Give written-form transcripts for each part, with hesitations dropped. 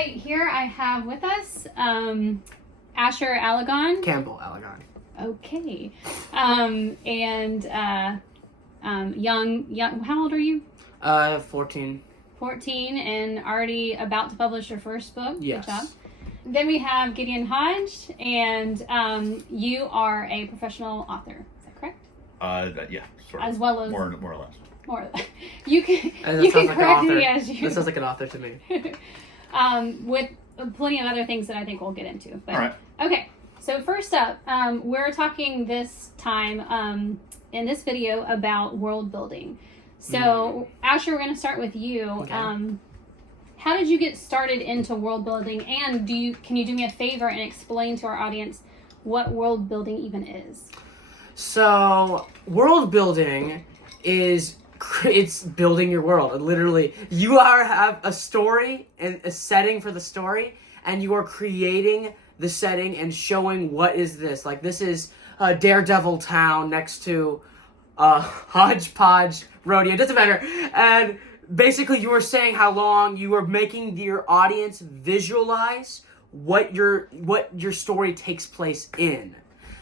right, here I have with us Asher Campbell Alagon. Okay. Young, how old are you? 14. 14 and already about to publish your first book. Yes. Good job. Then we have Gideon Hodge, and you are a professional author. Is that correct? Yeah, sort of. As well as more or less. More or less. You can Like correct me as you. That sounds like an author to me. With plenty of other things that I think we'll get into. But, all right. Okay. So first up, we're talking this time in this video about world building. So Asher, we're going to start with you. Okay. How did you get started into world building, and can you do me a favor and explain to our audience what world building even is? So, world building it's building your world. Literally, you have a story and a setting for the story, and you are creating the setting and showing what is this. Like, this is a Daredevil town next to Hodgepodge Rodeo. Doesn't matter. And basically, you were saying how long you were making your audience visualize what your story takes place in.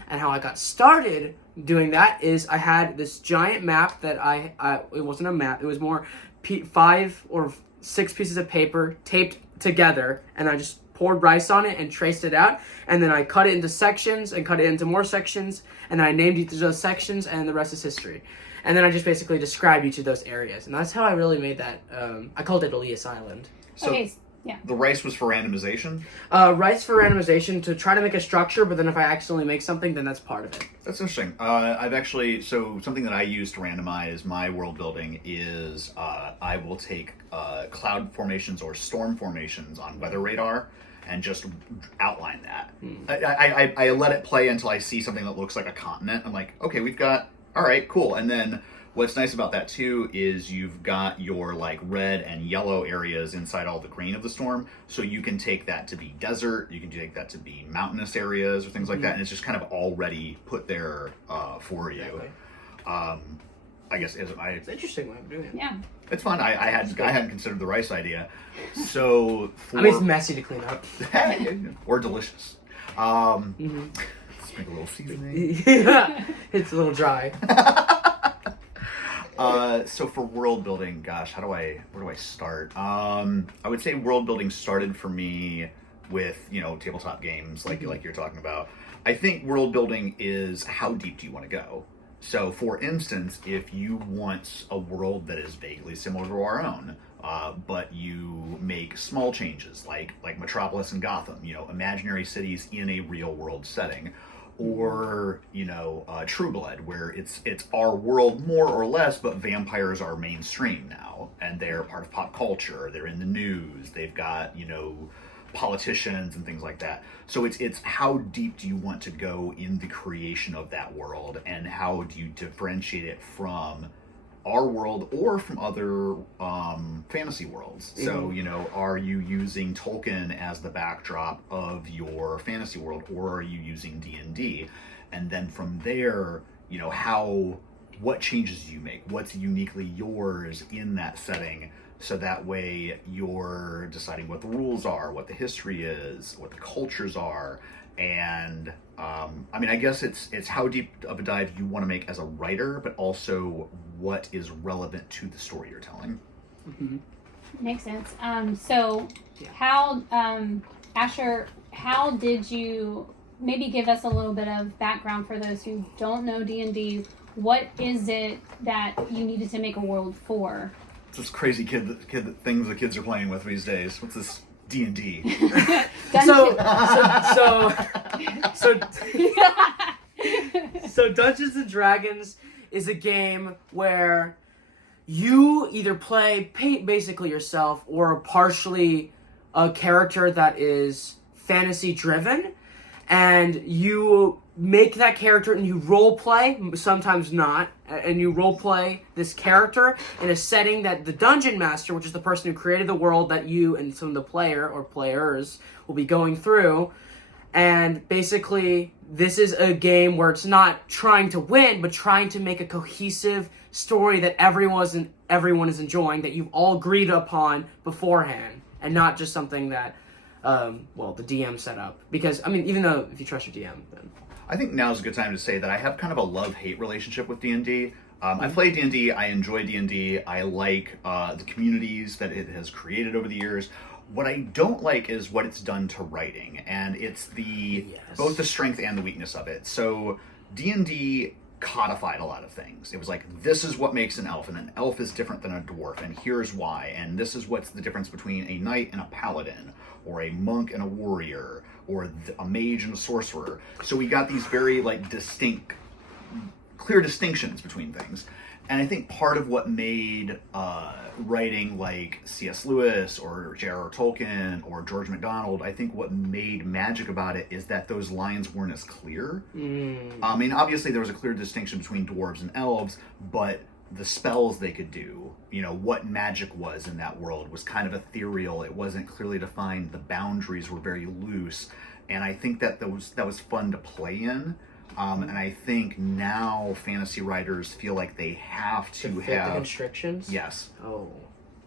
And how I got started doing that is I had this giant map that it wasn't a map, it was more 5 or 6 pieces of paper taped together, and I just poured rice on it and traced it out, and then I cut it into sections and cut it into more sections, and then I named each of those sections, and the rest is history. And then I just basically described each of those areas, and that's how I really made that. I called it Elias Island. So Okay, yeah. The rice was for randomization? Rice for randomization to try to make a structure, but then if I accidentally make something, then that's part of it. That's interesting. So something that I use to randomize my world building is I will take cloud formations or storm formations on weather radar and just outline that. I let it play until I see something that looks like a continent. I'm like, okay, all right, cool. And then what's nice about that too is you've got your like red and yellow areas inside all the green of the storm, so you can take that to be desert, you can take that to be mountainous areas or things like that, and it's just kind of already put there for you. Exactly. I guess it's It's an interesting way of doing it. Yeah. it's fun. I hadn't considered the rice idea. So it's messy to clean up. or delicious. Let's make a little seasoning. Yeah, it's a little dry. So for world building, gosh, where do I start? I would say world building started for me with, tabletop games like you're talking about. I think world building is how deep do you want to go? So for instance, if you want a world that is vaguely similar to our own, but you make small changes like Metropolis and Gotham, imaginary cities in a real world setting. Or, True Blood, where it's our world more or less, but vampires are mainstream now, and they're part of pop culture, they're in the news, they've got, politicians and things like that. So it's how deep do you want to go in the creation of that world, and how do you differentiate it from our world or from other fantasy worlds. So, are you using Tolkien as the backdrop of your fantasy world, or are you using D&D? And then from there, what changes do you make? What's uniquely yours in that setting? So that way you're deciding what the rules are, what the history is, what the cultures are. And I guess it's how deep of a dive you want to make as a writer, but also what is relevant to the story you're telling. Mm-hmm. Makes sense. How, Asher, how did you maybe give us a little bit of background for those who don't know D&D? What is it that you needed to make a world for? It's this crazy things the kids are playing with these days. What's this D&D? So Dungeons and Dragons is a game where you either play basically yourself or partially a character that is fantasy driven, and you make that character and you role play, sometimes not, and you role play this character in a setting that the dungeon master, which is the person who created the world that you and some of the player or players will be going through. And basically, this is a game where it's not trying to win, but trying to make a cohesive story that everyone is enjoying, that you've all agreed upon beforehand, and not just something that the DM setup? Because, I mean, even though if you trust your DM, then... I think now's a good time to say that I have kind of a love-hate relationship with D&D. I play D&D, I enjoy D&D, I like the communities that it has created over the years. What I don't like is what it's done to writing, and it's both the strength and the weakness of it. So D&D codified a lot of things. It was like, this is what makes an elf, and an elf is different than a dwarf, and here's why, and this is what's the difference between a knight and a paladin, or a monk and a warrior, or a mage and a sorcerer. So we got these very distinct, clear distinctions between things. And I think part of what made writing like C.S. Lewis or J.R.R. Tolkien or George MacDonald, I think what made magic about it is that those lines weren't as clear. I mean, obviously there was a clear distinction between dwarves and elves, but the spells they could do, what magic was in that world was kind of ethereal. It wasn't clearly defined. The boundaries were very loose. And I think that was fun to play in. And I think now fantasy writers feel like they have to fit have the constrictions. Yes. Oh.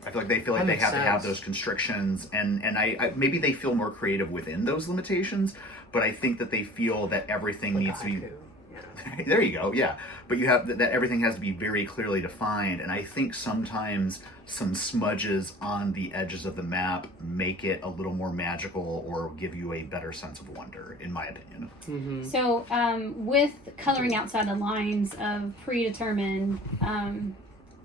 I feel like they feel like they have to have those constrictions, and I maybe they feel more creative within those limitations. But I think that they feel that everything needs to be. Yeah. There you go. Yeah, but you have that everything has to be very clearly defined, and I think sometimes some smudges on the edges of the map make it a little more magical or give you a better sense of wonder, in my opinion. Mm-hmm. So, with coloring outside the lines of predetermined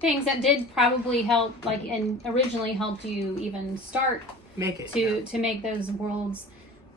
things that did probably help, and originally helped you even start to make those worlds.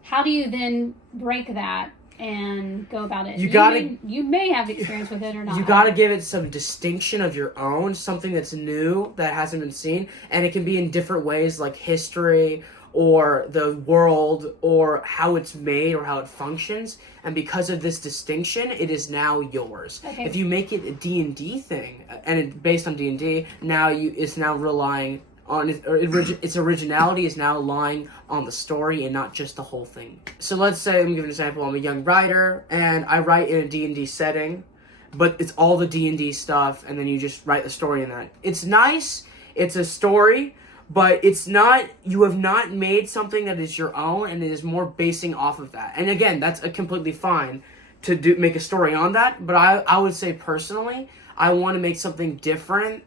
How do you then break that and go about it? You may have experience with it or not. You gotta give it some distinction of your own, something that's new that hasn't been seen, and it can be in different ways, like history or the world or how it's made or how it functions. And because of this distinction, it is now yours. Okay. If you make it a D&D thing, and it's based on D&D, it's now relying on its originality is now lying on the story and not just the whole thing. So let's say, let me give an example. I'm a young writer and I write in a D&D setting, but it's all the D&D stuff, and then you just write the story in that. It's nice. It's a story, but it's not. You have not made something that is your own, and it is more basing off of that. And again, that's completely fine to make a story on that. But I would say personally, I want to make something different.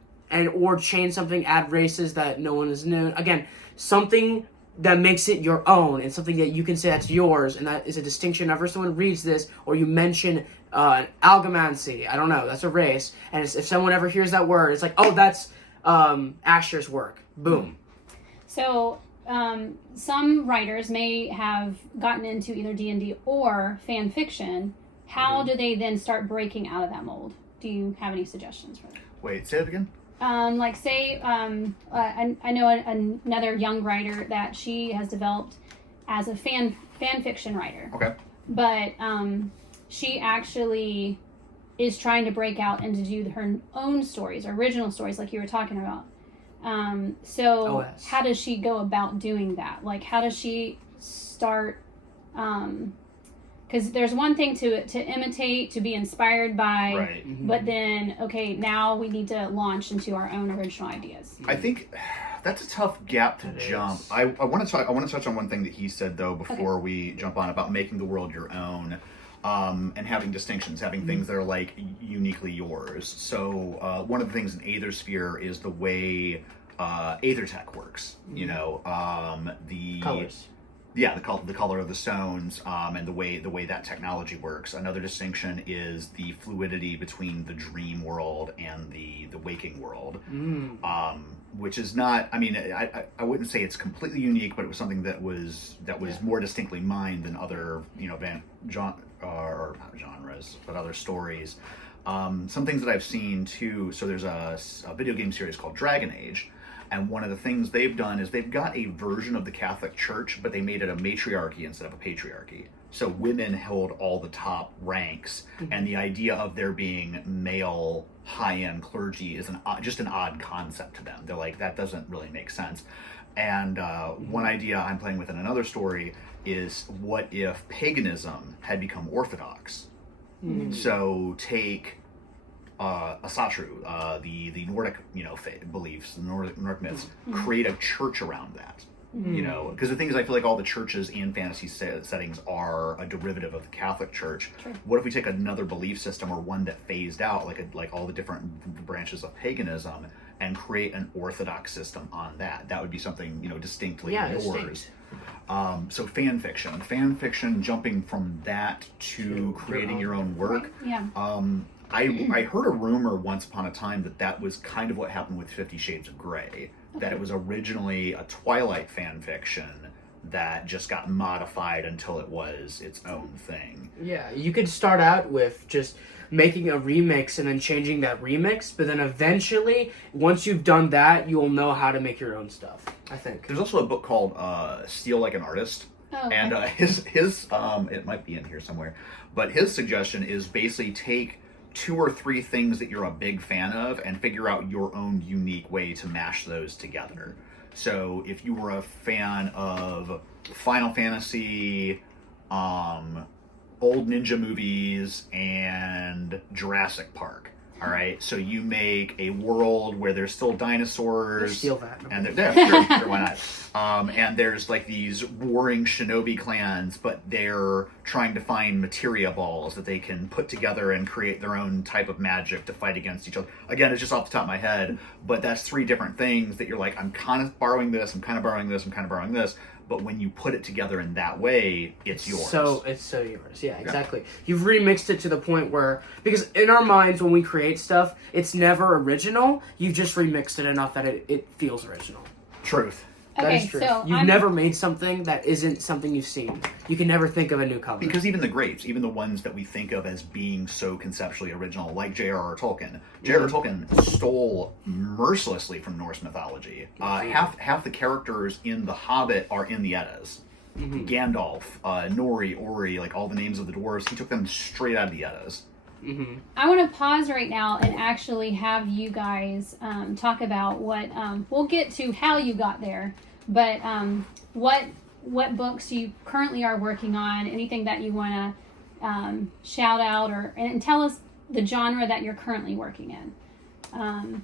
Or change something, add races that no one has known. Again, something that makes it your own, and something that you can say that's yours, and that is a distinction. Whenever someone reads this, or you mention algomancy, I don't know, that's a race, and if someone ever hears that word, it's like, oh, that's Asher's work. Boom. So, some writers may have gotten into either D&D or fan fiction. How do they then start breaking out of that mold? Do you have any suggestions for that? Wait, say it again? I know another young writer that she has developed as a fan fiction writer. Okay. But she actually is trying to break out and to do her own stories, original stories, like you were talking about. So how does she go about doing that? How does she start? Because there's one thing to imitate, to be inspired by, right. Mm-hmm. But then, okay, now we need to launch into our own original ideas. I think that's a tough gap to jump. I want to touch on one thing that he said though before we jump on about making the world your own, and having distinctions, having things that are uniquely yours. So one of the things in Aethersphere is the way Aethertech works. The colors. Yeah, the color of the stones, and the way that technology works. Another distinction is the fluidity between the dream world and the waking world, which is not. I mean, I wouldn't say it's completely unique, but it was something that was more distinctly mine than other or not genres, but other stories. Some things that I've seen too. So there's a video game series called Dragon Age. And one of the things they've done is they've got a version of the Catholic Church, but they made it a matriarchy instead of a patriarchy. So women held all the top ranks, and the idea of there being male high-end clergy is just an odd concept to them. They're like, that doesn't really make sense. And one idea I'm playing with in another story is, what if paganism had become Orthodox? So take Asatru, the Nordic beliefs, the Nordic myths, create a church around that. You know, because the thing is, I feel like all the churches in fantasy settings are a derivative of the Catholic Church. True. What if we take another belief system or one that phased out, like all the different branches of paganism, and create an orthodox system on that? That would be something, you know, distinctly yours. So fan fiction, jumping from that to creating your own work. Yeah. I heard a rumor once upon a time that was kind of what happened with 50 Shades of Grey. That it was originally a Twilight fan fiction that just got modified until it was its own thing. Yeah, you could start out with just making a remix and then changing that remix, but then eventually, once you've done that, you'll know how to make your own stuff, I think. There's also a book called Steal Like an Artist. Oh, okay. And his it might be in here somewhere, but his suggestion is basically take 2 or 3 things that you're a big fan of and figure out your own unique way to mash those together. So if you were a fan of Final Fantasy, old ninja movies, and Jurassic Park, all right, so you make a world where there's still dinosaurs. Steal that. And sure, why not? And there's like these warring shinobi clans, but they're trying to find materia balls that they can put together and create their own type of magic to fight against each other. Again, it's just off the top of my head, but that's 3 different things that you're like, I'm kind of borrowing this, I'm kind of borrowing this, I'm kind of borrowing this. But when you put it together in that way, it's yours. So it's so yours. Yeah, exactly. Yeah. You've remixed it to the point where, because in our minds when we create stuff, it's never original. You've just remixed it enough that it feels original. Truth. That is true. So you've never made something that isn't something you've seen. You can never think of a new cover. Because even the greats, even the ones that we think of as being so conceptually original, like J.R.R. Tolkien. J.R.R. Tolkien stole mercilessly from Norse mythology. Half the characters in The Hobbit are in the Eddas. Mm-hmm. Gandalf, Nori, Ori, like all the names of the dwarves, he took them straight out of the Eddas. Mm-hmm. I want to pause right now and actually have you guys talk about what we'll get to how you got there, but what books you currently are working on, anything that you want to shout out and tell us the genre that you're currently working in.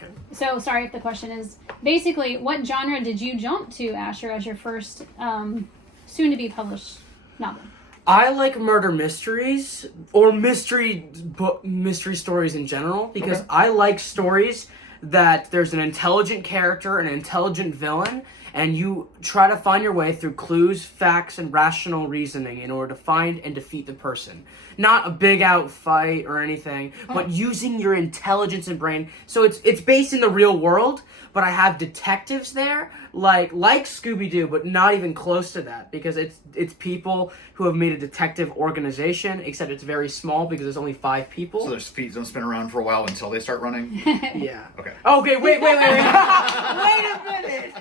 Okay. So sorry if the question is basically what genre did you jump to, Asher, as your first soon to be published novel? I like murder mysteries or mystery stories in general because I like stories that there's an intelligent character, an intelligent villain, and you try to find your way through clues, facts, and rational reasoning in order to find and defeat the person. Not a big out fight or anything, but using your intelligence and brain. So it's based in the real world, but I have detectives there, like Scooby-Doo, but not even close to that, because it's people who have made a detective organization, except it's very small because there's only 5 people. So their feet don't spin around for a while until they start running? Yeah. Okay. Okay, wait. Wait a minute!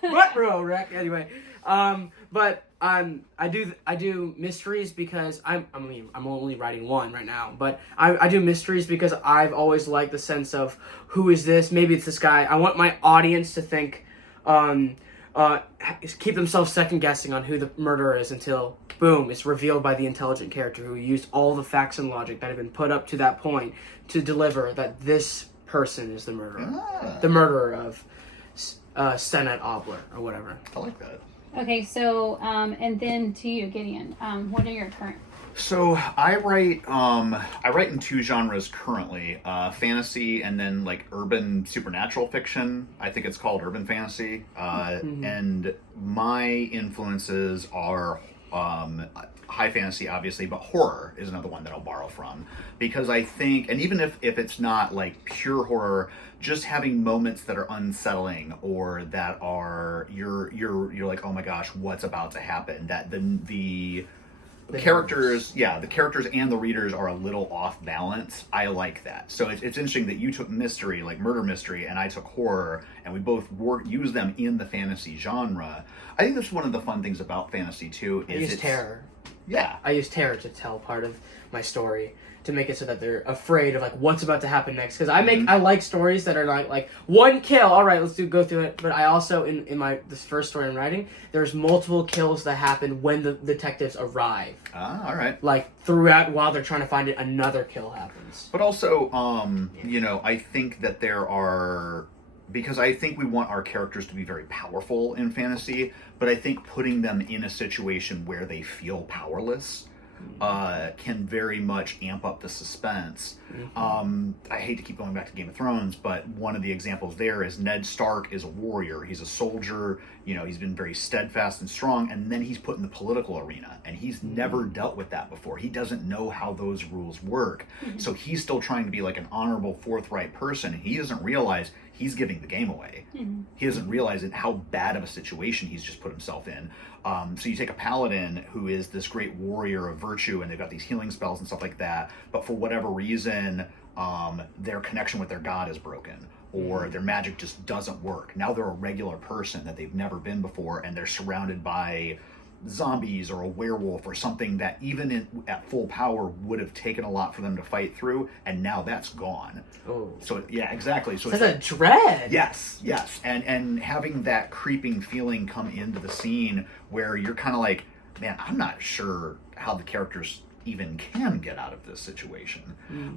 What, bro, Rick? Anyway, but I do mysteries because I'm only writing one right now, but I do mysteries because I've always liked the sense of who is this? Maybe it's this guy. I want my audience to think, keep themselves second guessing on who the murderer is until boom, it's revealed by the intelligent character who used all the facts and logic that have been put up to that point to deliver that this person is the murderer, the murderer of Senet Obler or whatever. I like that. Okay, so and then to you, Gideon, what are your current? So I write in 2 genres currently, fantasy and then like urban supernatural fiction. I think it's called urban fantasy. And my influences are high fantasy, obviously, but horror is another one that I'll borrow from, because I think, and even if it's not like pure horror, just having moments that are unsettling or that are you're like, oh my gosh, what's about to happen, that the characters, the characters and the readers are a little off balance. I like that. So it's interesting that you took mystery, like murder mystery, and I took horror, and we both use them in the fantasy genre. I think that's one of the fun things about fantasy too. I use terror. Yeah, I use terror to tell part of my story, to make it so that they're afraid of like what's about to happen next. Because I like stories that are like one kill. All right, let's go through it. But I also in this first story I'm writing, there's multiple kills that happen when the detectives arrive. All right. Like throughout while they're trying to find it, another kill happens. But also, you know, I think that there are because I think we want our characters to be very powerful in fantasy, but I think putting them in a situation where they feel powerless can very much amp up the suspense. I hate to keep going back to Game of Thrones, but one of the examples there is Ned Stark is a warrior. He's a soldier. He's been very steadfast and strong, and then he's put in the political arena, and he's never dealt with that before. He doesn't know how those rules work. So he's still trying to be like an honorable, forthright person, and he doesn't realize he's giving the game away. He doesn't realize how bad of a situation he's just put himself in. So you take a paladin who is this great warrior of virtue, and they've got these healing spells and stuff like that, but for whatever reason, their connection with their god is broken, or their magic just doesn't work. Now they're a regular person that they've never been before, and they're surrounded by zombies or a werewolf or something that even at full power would have taken a lot for them to fight through, and now that's gone. So yeah, exactly. So that's a dread. Yes, and having that creeping feeling come into the scene where you're kind of like, man, I'm not sure how the characters even can get out of this situation.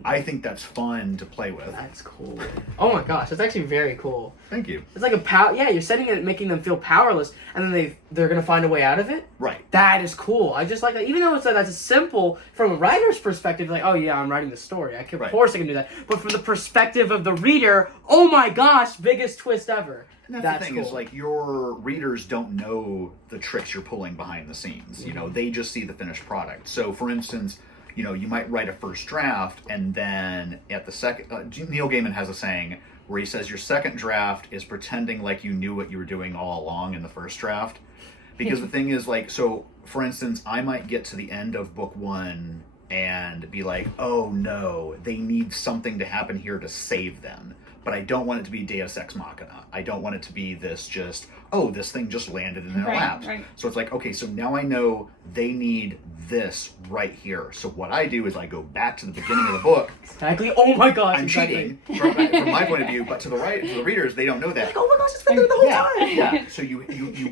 I think that's fun to play with. That's cool. Oh my gosh, that's actually very cool. Thank you. It's like you're setting it, making them feel powerless, and then they're gonna find a way out of it. Right. That is cool. I just like that. Even though it's that's simple from a writer's perspective, like, oh yeah, I'm writing the story. Of course I can do that. But from the perspective of the reader, oh my gosh, biggest twist ever. And that's the thing, is like your readers don't know the tricks you're pulling behind the scenes. They just see the finished product. So for instance, you might write a first draft, and then at the second, Neil Gaiman has a saying where he says your second draft is pretending like you knew what you were doing all along in the first draft. Because the thing is, like, so for instance, I might get to the end of book 1 and be like, oh no, they need something to happen here to save them. But I don't want it to be Deus Ex Machina. I don't want it to be this just, oh, this thing just landed in their laps. Right. So it's like, okay, so now I know they need this right here. So what I do is I go back to the beginning of the book. Exactly. Oh my gosh. I'm cheating from my point of view, but to the readers, they don't know that. Like, oh my gosh, it's been there the whole time. Yeah. So you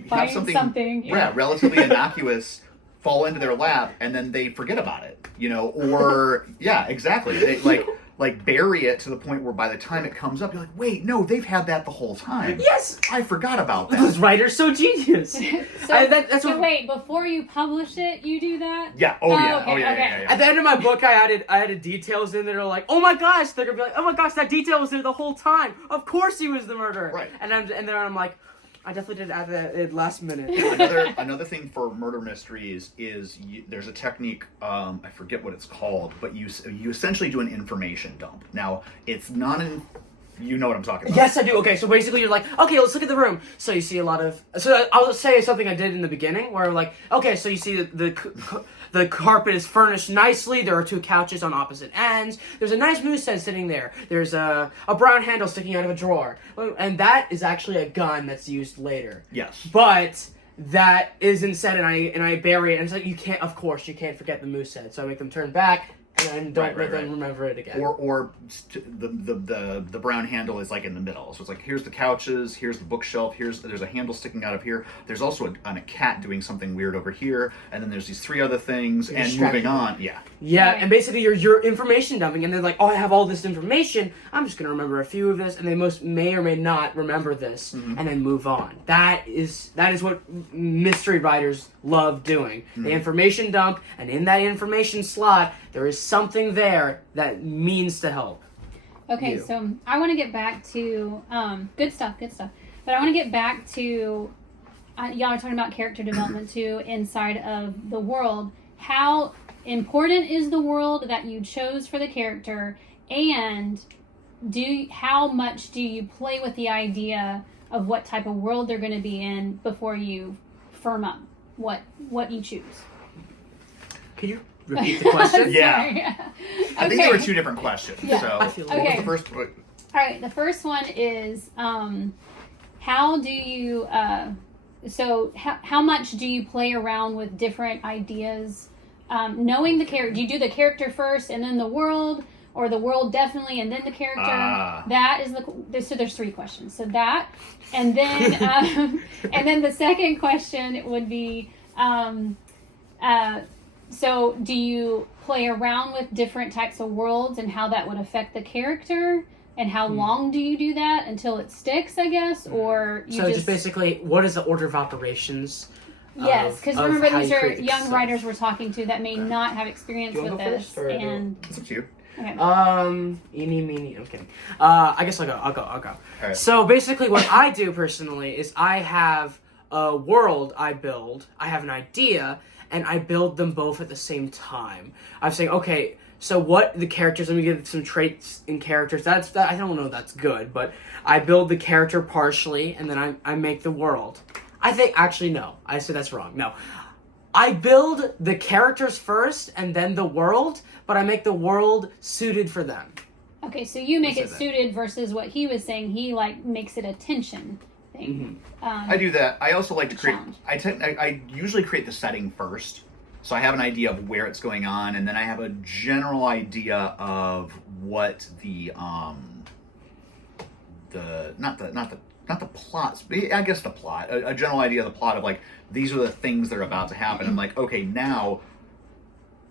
have something relatively innocuous fall into their lap, and then they forget about it. Or exactly. They like bury it to the point where by the time it comes up, you're like, wait, no, they've had that the whole time. Yes! I forgot about that. Those writers so genius. Wait, before you publish it, you do that? Yeah. Yeah. At the end of my book, I added details in that are like, oh my gosh, they're gonna be like, oh my gosh, that detail was there the whole time. Of course he was the murderer. Right. And then I'm like, I definitely did add that at last minute. Another thing for murder mysteries is there's a technique, I forget what it's called, but you essentially do an information dump. Now, it's not you know what I'm talking about. Yes, I do. Okay, so basically you're like, okay, let's look at the room. So you see a lot of... So I'll say something I did in the beginning where like, okay, so you see the carpet is furnished nicely. There are 2 couches on opposite ends. There's a nice moosehead sitting there. There's a brown handle sticking out of a drawer. And that is actually a gun that's used later. Yes. But that isn't said, and I bury it. And it's like, you can't forget the moosehead. So I make them turn back and don't let them remember it again. Or the brown handle is like in the middle. So it's like, here's the couches, here's the bookshelf, there's a handle sticking out of here. There's also a cat doing something weird over here, and then there's these 3 other things, and moving on. Yeah, and basically you're information dumping, and they're like, oh, I have all this information, I'm just gonna remember a few of this, and they may or may not remember this, and then move on. That is what mystery writers love doing. The information dump, and in that information slot, there is something there that means to help. Okay, so I want to get back to good stuff. But I want to get back to y'all are talking about character development too inside of the world. How important is the world that you chose for the character, and how much do you play with the idea of what type of world they're going to be in before you firm up what you choose? Can you repeat the question? Yeah. I think there were 2 different questions. Yeah. So I feel what was the first? All right. The first one is how do you how much do you play around with different ideas, knowing the character? Do you do the character first and then the world, or the world definitely and then the character? That is so there's 3 questions. So that, and then and then the second question would be so do you play around with different types of worlds and how that would affect the character? And how long do you do that until it sticks, I guess? Or you just basically, what is the order of operations? Yes, because remember, these are young stuff. writers we're talking to that may not have experience with this. And It's up to you. okay. Eeny, meeny, I'm kidding. I guess I'll go. All right. So basically what I do personally is I have a world I build, I have an idea, and I build them both at the same time. I'm saying, okay, so what the characters, let me give some traits in characters. I don't know if that's good, but I build the character partially, and then I make the world. I think, actually, no. I said that's wrong. No. I build the characters first and then the world, but I make the world suited for them. Okay, so you make it suited versus what he was saying. He, makes it a tension thing. Mm-hmm. I do that. I also like to create... I usually create the setting first. So I have an idea of where it's going on, and then I have a general idea of what the not the plots, but I guess the plot, a general idea of the plot of these are the things that are about to happen. I'm like, okay, now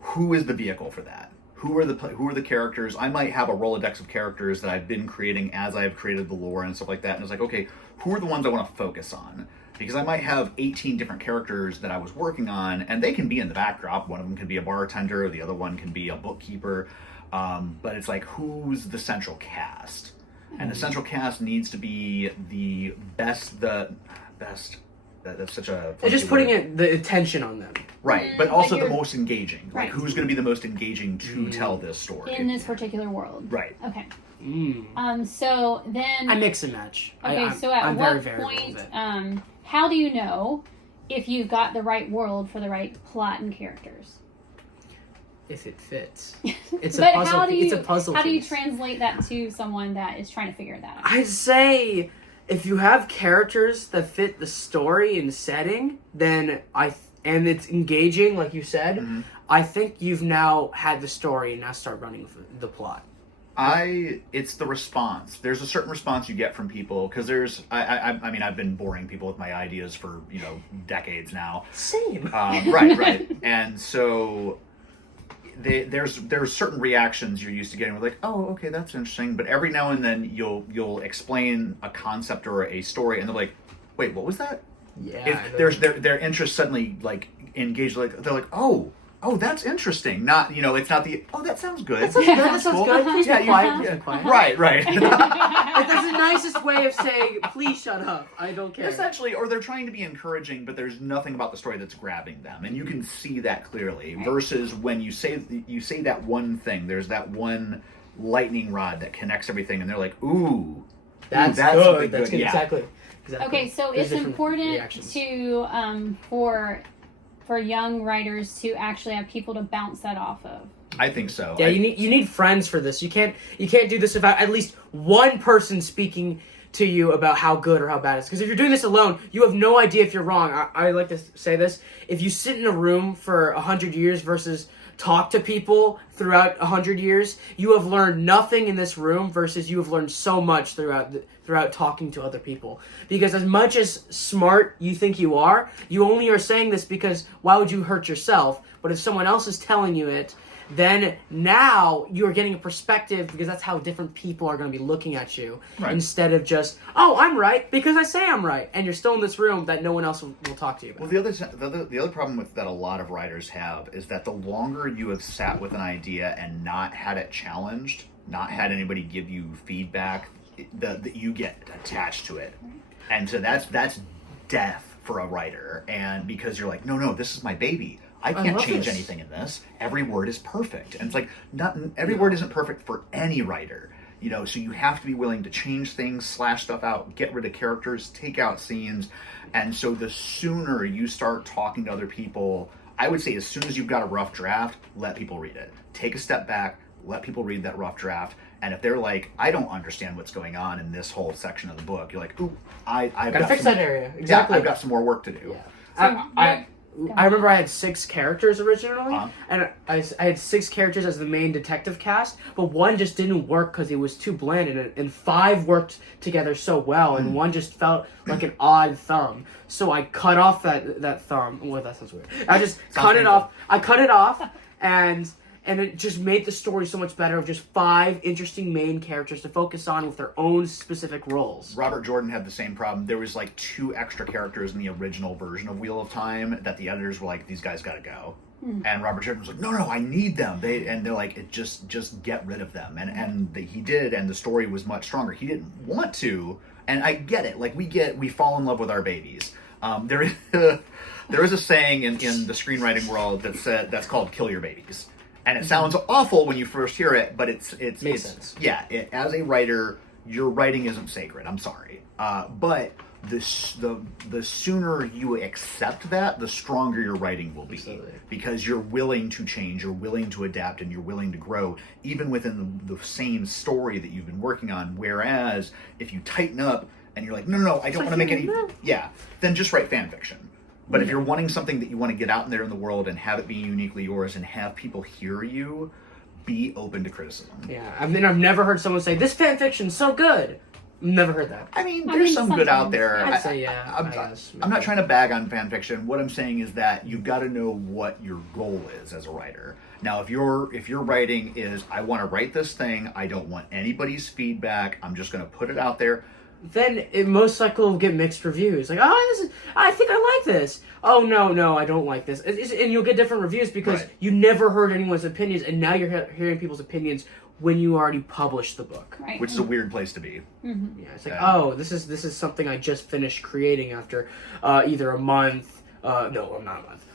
who is the vehicle for that? Who are the characters? I might have a Rolodex of characters that I've been creating as I have created the lore and stuff like that. And it's like, okay, who are the ones I want to focus on? Because I might have 18 different characters that I was working on, and they can be in the backdrop. One of them can be a bartender, the other one can be a bookkeeper. But it's like, who's the central cast? And the central cast needs to be the best. That's such a... They're just putting the attention on them. Right, but also the most engaging. Right. Who's going to be the most engaging to tell this story? In this particular world. Right. Okay. Mm. So then... I mix and match. Okay, so at what point... how do you know if you've got the right world for the right plot and characters? If it fits. It's but a puzzle. It's a puzzle. How do you translate that to someone that is trying to figure that out? I'd say if you have characters that fit the story and setting, then and it's engaging, like you said, I think you've now had the story and now start running with the plot. It's the response. There's a certain response you get from people because I mean, I've been boring people with my ideas for decades now. Same. Right, and so there's certain reactions you're used to getting with oh, okay, that's interesting. But every now and then you'll explain a concept or a story, and they're like, wait, what was that? Yeah. If their interest suddenly engaged, they're like, oh, that's interesting. Not, it's not the, oh, that sounds good. That sounds good. Please be quiet. Yeah. Quiet. Right. That's the nicest way of saying, please shut up. I don't care. Essentially, or they're trying to be encouraging, but there's nothing about the story that's grabbing them, and you can see that clearly. Versus when you say that one thing, there's that one lightning rod that connects everything, and they're like, ooh, that's good. That's good. Yeah. Exactly. Okay, so it's important reactions. to for young writers to actually have people to bounce that off of. I think so. Yeah, you need friends for this. You can't do this without at least one person speaking to you about how good or how bad it is. Because if you're doing this alone, you have no idea if you're wrong. I like to say this: if you sit in a room for 100 years versus talk to people throughout 100 years, you have learned nothing in this room versus you have learned so much throughout talking to other people. Because as much as smart you think you are, you only are saying this because why would you hurt yourself? But if someone else is telling you it, then now you're getting a perspective because that's how different people are going to be looking at you. Right. Instead of just, oh, I'm right because I say I'm right. And you're still in this room that no one else will talk to you about. Well, the other problem that a lot of writers have is that the longer you have sat with an idea and not had it challenged, not had anybody give you feedback, that you get attached to it. And so that's death for a writer. And because you're like, no, this is my baby. I can't change anything in this. Every word is perfect. And it's like, not every word isn't perfect for any writer. So you have to be willing to change things, slash stuff out, get rid of characters, take out scenes. And so the sooner you start talking to other people, I would say as soon as you've got a rough draft, let people read it. Take a step back, let people read that rough draft. And if they're like, I don't understand what's going on in this whole section of the book, you're like, ooh, I've got to fix that area. Exactly. Yeah, I've got some more work to do. Yeah. I remember I had 6 characters originally, and I had 6 characters as the main detective cast, but one just didn't work because it was too bland, and 5 worked together so well, and one just felt like an odd thumb. So I cut off that thumb. Well, that sounds weird. I just cut it off. I cut it off, and and it just made the story so much better of just 5 interesting main characters to focus on with their own specific roles. Robert Jordan had the same problem. There was like 2 extra characters in the original version of Wheel of Time that the editors were like, these guys gotta go. And Robert Jordan was like, no, I need them. They're like, just get rid of them. And he did, and the story was much stronger. He didn't want to, and I get it. Like we fall in love with our babies. There is a saying in the screenwriting world that's called "kill your babies," and it sounds awful when you first hear it, but it's Makes sense. Yeah, as a writer, your writing isn't sacred. I'm sorry, but the sooner you accept that, the stronger your writing will be. Absolutely. Because you're willing to change, you're willing to adapt, and you're willing to grow, even within the same story that you've been working on. Whereas if you tighten up and you're like, no, I don't want to make any, then just write fan fiction. But if you're wanting something that you want to get out in there in the world and have it be uniquely yours and have people hear you, be open to criticism. Yeah, I mean, I've never heard someone say, this fan fiction's so good. Never heard that. I mean, there's some good out there. I'd say, yeah. I'm not trying to bag on fan fiction. What I'm saying is that you've got to know what your goal is as a writer. Now, if your writing is, I want to write this thing, I don't want anybody's feedback, I'm just going to put it out there, then it most likely will get mixed reviews. Like, I think I like this. Oh, no, I don't like this. And you'll get different reviews because you never heard anyone's opinions, and now you're hearing people's opinions when you already published the book. Right. which is a weird place to be. Mm-hmm. Yeah, it's like, this is something I just finished creating after either a month, not a month,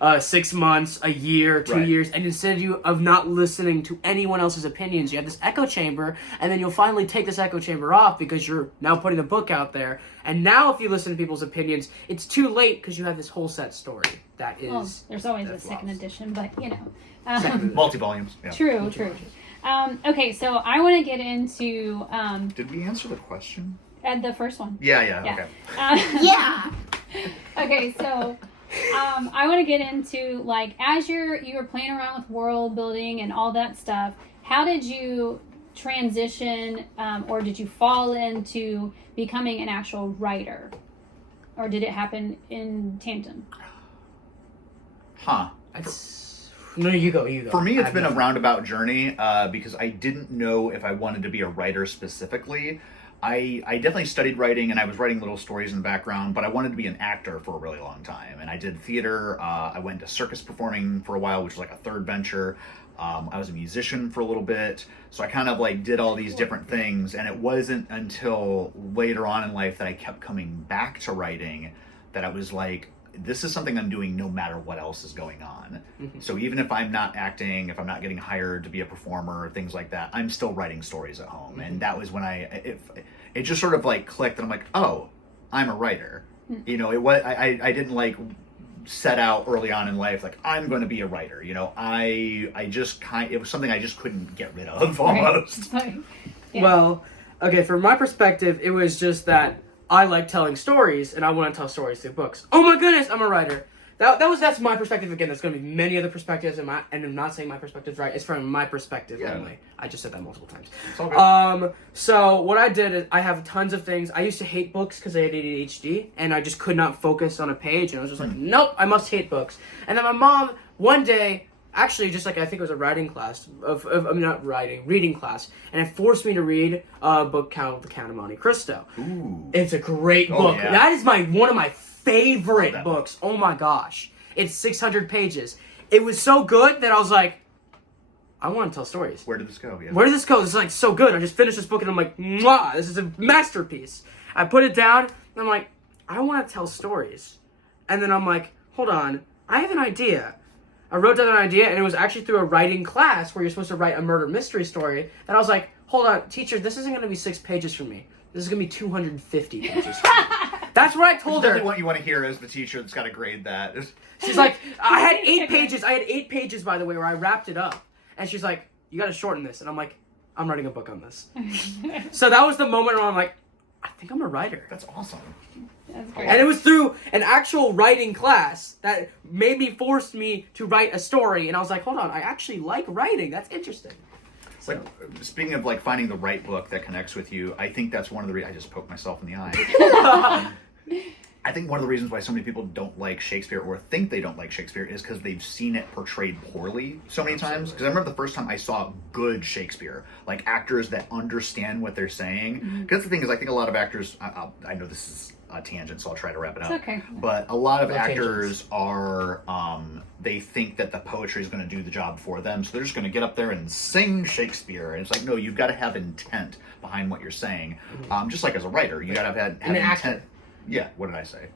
but 6 months, a year, 2 years, and instead of not listening to anyone else's opinions, you have this echo chamber, and then you'll finally take this echo chamber off because you're now putting the book out there, and now if you listen to people's opinions, it's too late because you have this whole set story that is... Well, there's always a second edition, but, Multi-volumes. Yeah. True. Okay, so I want to get into... Did we answer the question? the first one. Yeah. Okay. Yeah. Okay, so I want to get into, like, as you were playing around with world building and all that stuff, how did you transition, or did you fall into becoming an actual writer? Or did it happen in tandem? Huh. No, you go. For me, it's been a roundabout journey because I didn't know if I wanted to be a writer specifically. I definitely studied writing, and I was writing little stories in the background, but I wanted to be an actor for a really long time. And I did theater. I went to circus performing for a while, which was like a third venture. I was a musician for a little bit. So I kind of like did all these different things. And it wasn't until later on in life that I kept coming back to writing that I was like, this is something I'm doing no matter what else is going on. Mm-hmm. So even if I'm not acting, if I'm not getting hired to be a performer, things like that, I'm still writing stories at home. Mm-hmm. And that was when it just sort of like clicked, and I'm like, oh, I'm a writer. Mm-hmm. You know, I didn't like set out early on in life like I'm going to be a writer. You know, it was something I just couldn't get rid of almost. Right. Yeah. Well, okay, from my perspective, it was just that I like telling stories, and I want to tell stories through books. Oh my goodness, I'm a writer. That's my perspective. Again, there's going to be many other perspectives, and I'm not saying my perspective's right. It's from my perspective only. I just said that multiple times. It's all good. So what I did is I have tons of things. I used to hate books because I had ADHD, and I just could not focus on a page, and I was just like, nope, I must hate books. And then my mom, one day, actually, just like I think it was a writing class, reading class, and it forced me to read a book called The Count of Monte Cristo. Ooh. It's a great book. Yeah. That is one of my favorite books. Oh my gosh. It's 600 pages. It was so good that I was like, I want to tell stories. Where did this go? Yeah. Where did this go? This is like so good. I just finished this book and I'm like, mwah, this is a masterpiece. I put it down and I'm like, I want to tell stories. And then I'm like, hold on, I have an idea. I wrote down an idea, and it was actually through a writing class where you're supposed to write a murder mystery story. And I was like, hold on, teacher, this isn't going to be 6 pages for me. This is going to be 250 pages for me. That's what I told her. Exactly what you want to hear as the teacher that's got to grade that. She's like, I had 8 pages. I had 8 pages, by the way, where I wrapped it up. And she's like, you got to shorten this. And I'm like, I'm writing a book on this. So that was the moment where I'm like, I think I'm a writer. That's awesome. That's great. And it was through an actual writing class that forced me to write a story. And I was like, hold on, I actually like writing. That's interesting. Like, speaking of like finding the right book that connects with you, I think that's one of the I just poked myself in the eye. I think one of the reasons why so many people don't like Shakespeare or think they don't like Shakespeare is because they've seen it portrayed poorly so many times. Because I remember the first time I saw good Shakespeare, like actors that understand what they're saying. Because the thing is, I think a lot of actors, I know this is a tangent, so I'll try to wrap it up. It's okay. But a lot of No actors are, they think that the poetry is going to do the job for them, so they're just going to get up there and sing Shakespeare. And it's like, no, you've got to have intent behind what you're saying. Just like as a writer, you got to have An actor. intent. Yeah, what did I say?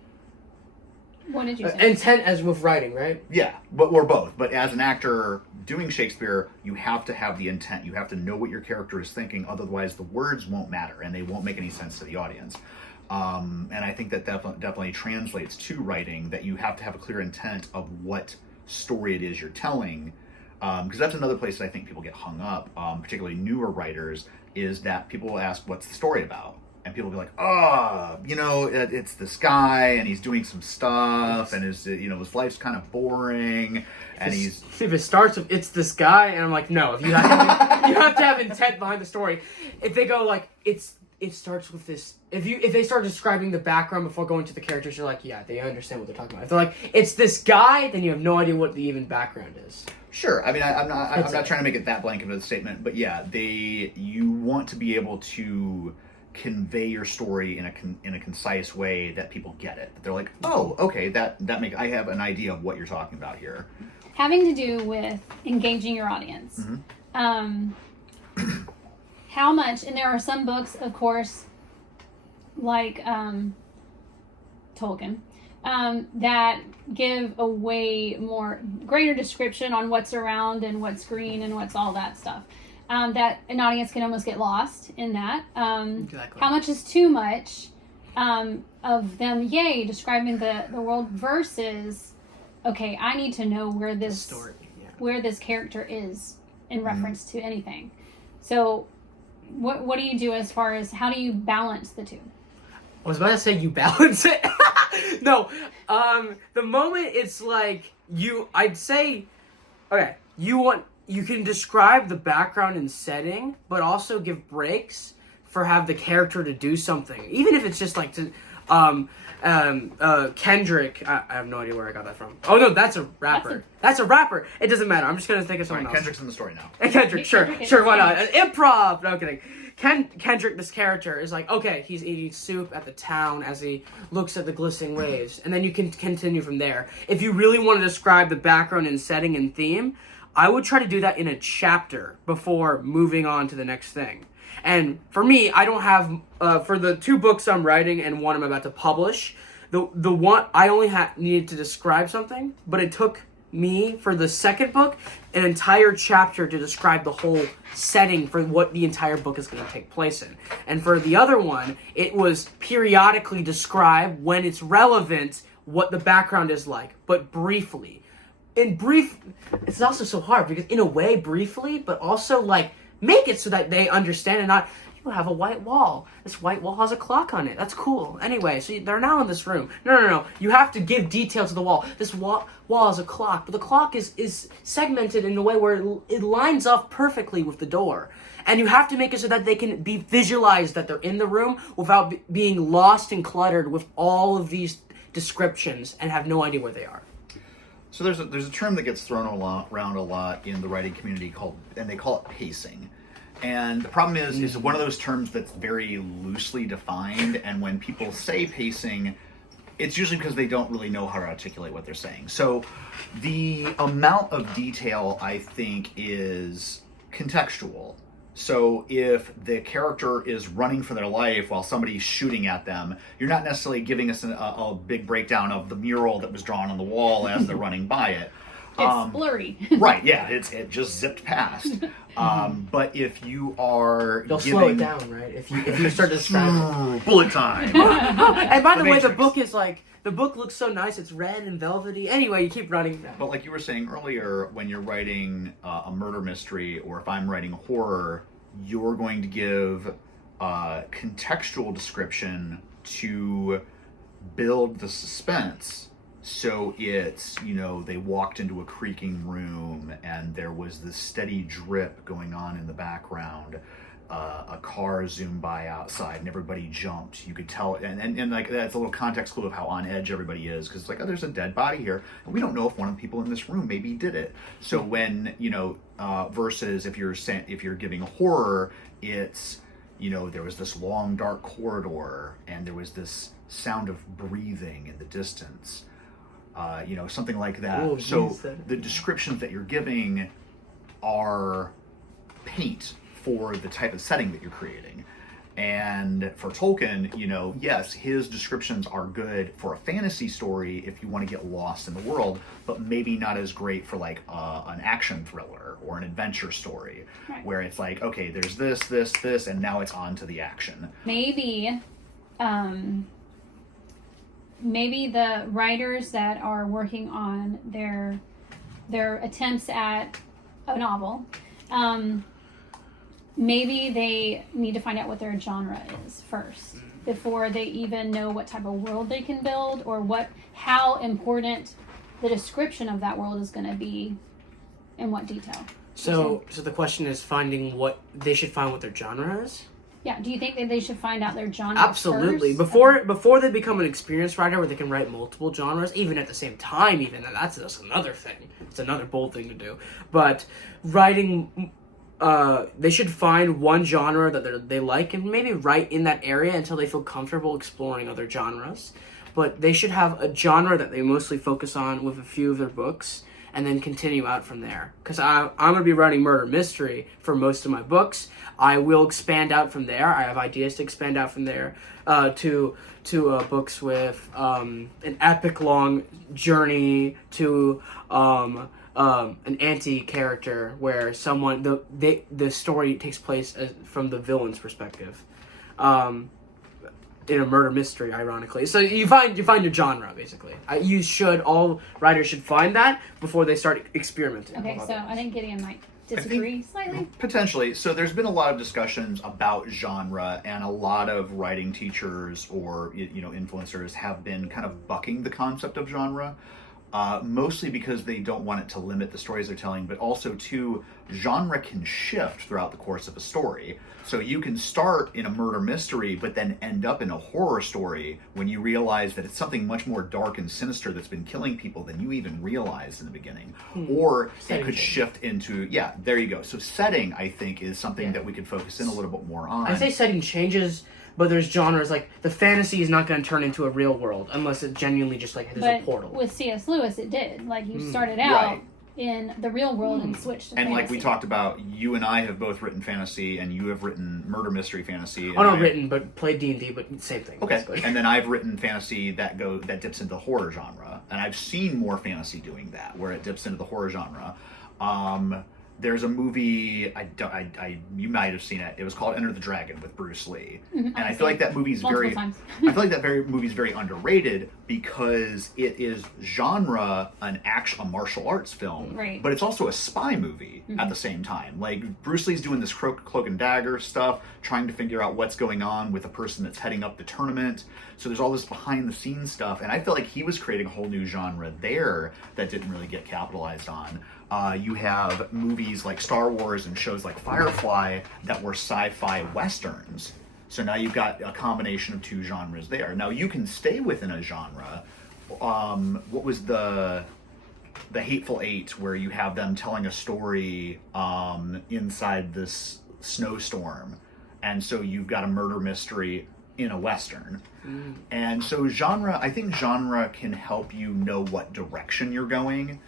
What did you say? Intent as with writing, right? Yeah, but we're both. But as an actor doing Shakespeare, you have to have the intent. You have to know what your character is thinking. Otherwise, the words won't matter and they won't make any sense to the audience. And I think that definitely translates to writing, that you have to have a clear intent of what story it is you're telling. Because that's another place that I think people get hung up, particularly newer writers, is that people will ask, what's the story about? And people will be like, it's this guy and he's doing some stuff and his life's kind of boring and If it starts with it's this guy, and I'm like, no, if you have to have intent behind the story. If they go like it starts with this, if they start describing the background before going to the characters, you're like, yeah, they understand what they're talking about. If they're like, it's this guy, then you have no idea what the even background is. Sure. I mean, I'm not trying to make it that blanket of a statement, but yeah, you want to be able to convey your story in a concise way that people get it. That they're like, oh, okay, I have an idea of what you're talking about here. Having to do with engaging your audience. How much, and there are some books, of course, like Tolkien, that give a way greater description on what's around and what's green and what's all that stuff. That an audience can almost get lost in that. Exactly. How much is too much of them, describing the world versus, okay, I need to know where this character is in reference to anything. So what do you do as far as, how do you balance the two? I was about to say you balance it. No, the moment it's like I'd say, okay, you can describe the background and setting, but also give breaks have the character to do something, even if it's just like to, Kendrick. I have no idea where I got that from. Oh no, that's a rapper. That's a rapper. It doesn't matter. I'm just gonna think of someone else. Kendrick's in the story now. Kendrick, sure, why not? An improv. No, I'm kidding. Kendrick, this character, is like, okay, he's eating soup at the town as he looks at the glistening waves, and then you can continue from there. If you really want to describe the background and setting and theme, I would try to do that in a chapter before moving on to the next thing. And for me, I don't have, for the 2 books I'm writing and one I'm about to publish, the one, I only needed to describe something, but it took me, for the second book, an entire chapter to describe the whole setting for what the entire book is going to take place in. And for the other one, it was periodically describe, when it's relevant, what the background is like, but briefly. In brief, it's also so hard, because in a way, briefly, but also, like, make it so that they understand and not, you have a white wall. This white wall has a clock on it. That's cool. Anyway, so they're now in this room. No. You have to give detail to the wall. This wall has a clock, but the clock is segmented in a way where it lines up perfectly with the door. And you have to make it so that they can be visualized that they're in the room without being lost and cluttered with all of these descriptions and have no idea where they are. So there's a term that gets thrown around a lot in the writing community and they call it pacing. And the problem is one of those terms that's very loosely defined, and when people say pacing, it's usually because they don't really know how to articulate what they're saying. So the amount of detail, I think, is contextual. So if the character is running for their life while somebody's shooting at them, you're not necessarily giving us a big breakdown of the mural that was drawn on the wall as they're running by it. It's blurry. Right, yeah, it just zipped past. But if you are They'll slow it down, right? If you start describing bullet time. And by the way, the book is like, the book looks so nice, it's red and velvety. Anyway, you keep running. But like you were saying earlier, when you're writing a murder mystery, or if I'm writing horror, you're going to give contextual description to build the suspense. So it's, they walked into a creaking room and there was this steady drip going on in the background. a car zoomed by outside and everybody jumped, you could tell, and like that's a little context clue of how on edge everybody is, because like, oh, there's a dead body here and we don't know if one of the people in this room maybe did it. So when versus if you're giving horror, it's there was this long dark corridor and there was this sound of breathing in the distance, something like that. Oh, so the descriptions that you're giving are paint for the type of setting that you're creating. And for Tolkien, yes, his descriptions are good for a fantasy story if you want to get lost in the world, but maybe not as great for like an action thriller or an adventure story, right, where it's like, okay, there's this, and now it's on to the action. Maybe the writers that are working on their attempts at a novel, maybe they need to find out what their genre is first before they even know what type of world they can build or how important the description of that world is going to be in what detail. So the question is they should find what their genre is? Yeah, do you think that they should find out their genre Absolutely. first? Before they become an experienced writer where they can write multiple genres, even at the same time, even, and that's just another thing. It's another bold thing to do. But writing, they should find one genre that they like and maybe write in that area until they feel comfortable exploring other genres. But they should have a genre that they mostly focus on with a few of their books and then continue out from there. Because I'm going to be writing murder mystery for most of my books. I will expand out from there. I have ideas to expand out from there to books with an epic long journey to an anti-character where the story takes place from the villain's perspective. In a murder mystery, ironically. So you find your genre, basically. All writers should find that before they start experimenting. Okay, so I think Gideon might disagree slightly. Potentially. So there's been a lot of discussions about genre, and a lot of writing teachers or influencers have been kind of bucking the concept of genre. Mostly because they don't want it to limit the stories they're telling, but also too, genre can shift throughout the course of a story. So you can start in a murder mystery, but then end up in a horror story when you realize that it's something much more dark and sinister that's been killing people than you even realized in the beginning. Or it could shift into, there you go. So setting, I think, is something that we could focus in a little bit more on. I say setting changes, but there's genres like the fantasy is not going to turn into a real world unless it genuinely just like there's a portal. With C.S. Lewis, it did. Like you started out in the real world and switched to fantasy. Like we talked about, you and I have both written fantasy, and you have written murder mystery fantasy. Not written, but played D&D, but same thing. Okay, basically. And then I've written fantasy that dips into the horror genre, and I've seen more fantasy doing that, where it dips into the horror genre. There's a movie you might have seen it. It was called Enter the Dragon with Bruce Lee, and I feel like that movie's very underrated because it is genre a martial arts film, right, but it's also a spy movie at the same time. Like Bruce Lee's doing this cloak and dagger stuff, trying to figure out what's going on with the person that's heading up the tournament. So there's all this behind the scenes stuff, and I feel like he was creating a whole new genre there that didn't really get capitalized on. You have movies like Star Wars and shows like Firefly that were sci-fi westerns. So now you've got a combination of two genres there. Now you can stay within a genre. What was the Hateful Eight, where you have them telling a story inside this snowstorm, and so you've got a murder mystery in a western. And so I think genre can help you know what direction you're going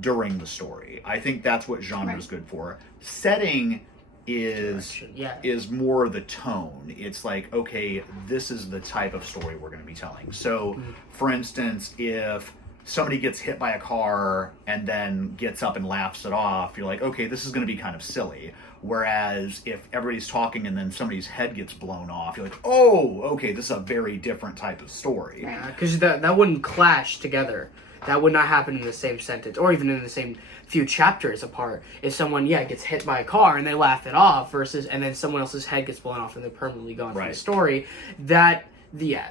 during the story. I think that's what genre is good for. Setting is more the tone. It's like, okay, this is the type of story we're going to be telling. So, for instance, if somebody gets hit by a car and then gets up and laughs it off, you're like, okay, this is going to be kind of silly. Whereas if everybody's talking and then somebody's head gets blown off, you're like, oh, okay, this is a very different type of story. Yeah, because that wouldn't clash together. That would not happen in the same sentence, or even in the same few chapters apart. If someone, gets hit by a car and they laugh it off, and then someone else's head gets blown off and they're permanently gone from the story,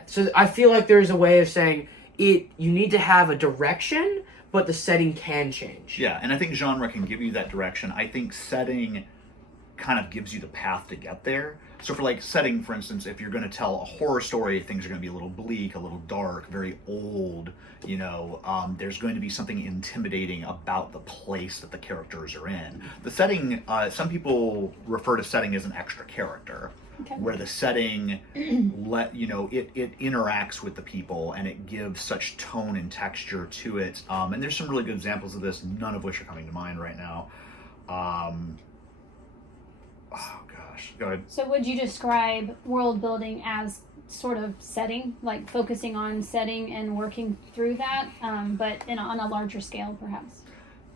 So I feel like there's a way of saying you need to have a direction, but the setting can change. Yeah, and I think genre can give you that direction. I think setting kind of gives you the path to get there. So for like setting, for instance, if you're going to tell a horror story, things are going to be a little bleak, a little dark, very old, you know, there's going to be something intimidating about the place that the characters are in. The setting, some people refer to setting as an extra character, where the setting, it interacts with the people and it gives such tone and texture to it. And there's some really good examples of this, none of which are coming to mind right now. Oh gosh, go ahead. So would you describe world building as sort of setting, like focusing on setting and working through that, but on a larger scale perhaps?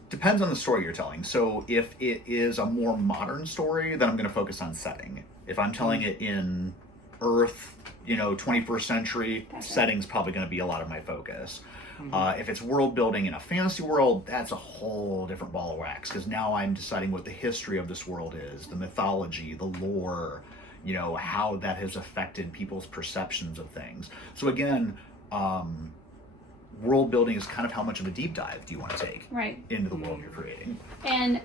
Depends on the story you're telling. So if it is a more modern story, then I'm going to focus on setting. If I'm telling it in Earth, 21st century, setting's probably going to be a lot of my focus. If it's world building in a fantasy world, that's a whole different ball of wax, because now I'm deciding what the history of this world is, the mythology, the lore, how that has affected people's perceptions of things. So again, world building is kind of how much of a deep dive do you want to take into the world you're creating. And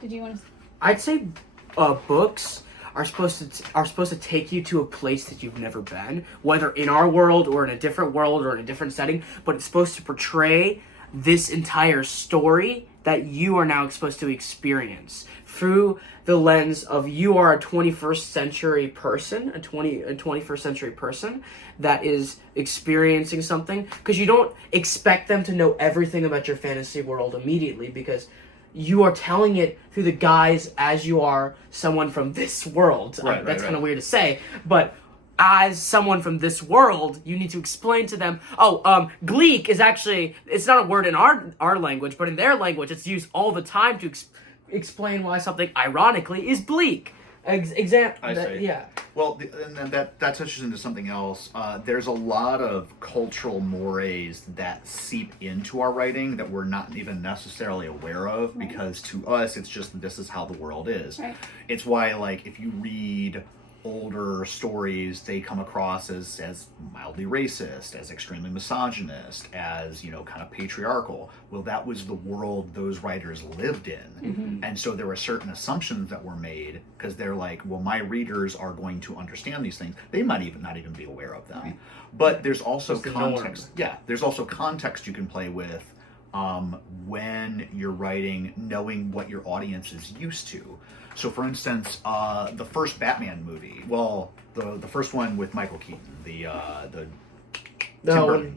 did you want to? I'd say books are supposed to take you to a place that you've never been, whether in our world or in a different world or in a different setting, but it's supposed to portray this entire story that you are now supposed to experience through the lens of you are a 21st century person, a 21st century person that is experiencing something, because you don't expect them to know everything about your fantasy world immediately, because you are telling it through the guise as you are someone from this world. That's kind of weird to say, but as someone from this world, you need to explain to them, gleek is actually, it's not a word in our language, but in their language, it's used all the time to explain why something, ironically, is bleak. I see. Yeah. Well, and that touches into something else. There's a lot of cultural mores that seep into our writing that we're not even necessarily aware of, because to us, it's just, this is how the world is. Right. It's why, like, if you read older stories, they come across as mildly racist, as extremely misogynist, as, kind of patriarchal. Well, that was the world those writers lived in. And so there were certain assumptions that were made, because they're like, well, my readers are going to understand these things. They might not even be aware of them. Right. But there's also context. Yeah, there's also context you can play with when you're writing, knowing what your audience is used to. So, for instance, the first Batman movie, the first one with Michael Keaton, the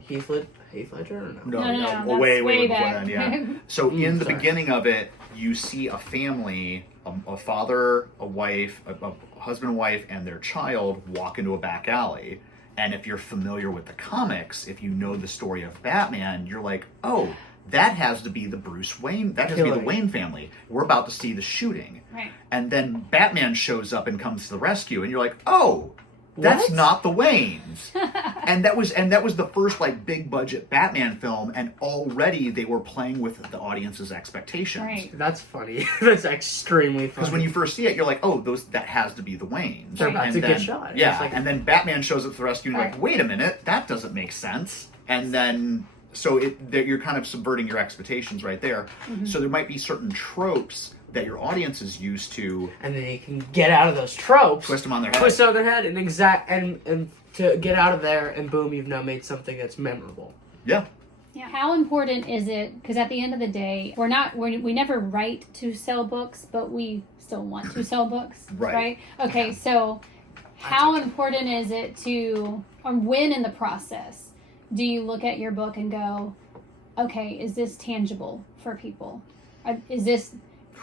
Heath Ledger, or no? No, way back. Yeah. So, in the sorry. beginning of it, you see a family, a father, a wife, a husband and wife, and their child walk into a back alley. And if you're familiar with the comics, if you know the story of Batman, you're like, oh, that has to be the Bruce Wayne, that has to be the Wayne family. We're about to see the shooting. Right. And then Batman shows up and comes to the rescue, and you're like, oh, that's not the Waynes. and that was the first big budget Batman film, and already they were playing with the audience's expectations. Right. That's funny. That's extremely funny. Because when you first see it, you're like, oh, that has to be the Waynes. They're about to get shot. Yeah, and then Batman shows up to the rescue, and you're like, wait a minute, that doesn't make sense. And then so you're kind of subverting your expectations right there. So there might be certain tropes that your audience is used to, and then you can get out of those tropes, twist them on their head, and to get out of there, and boom, you've now made something that's memorable. Yeah. How important is it? Because at the end of the day, we never write to sell books, but we still want to sell books, right? Okay, so how important is it to, or when in the process, do you look at your book and go, okay, is this tangible for people?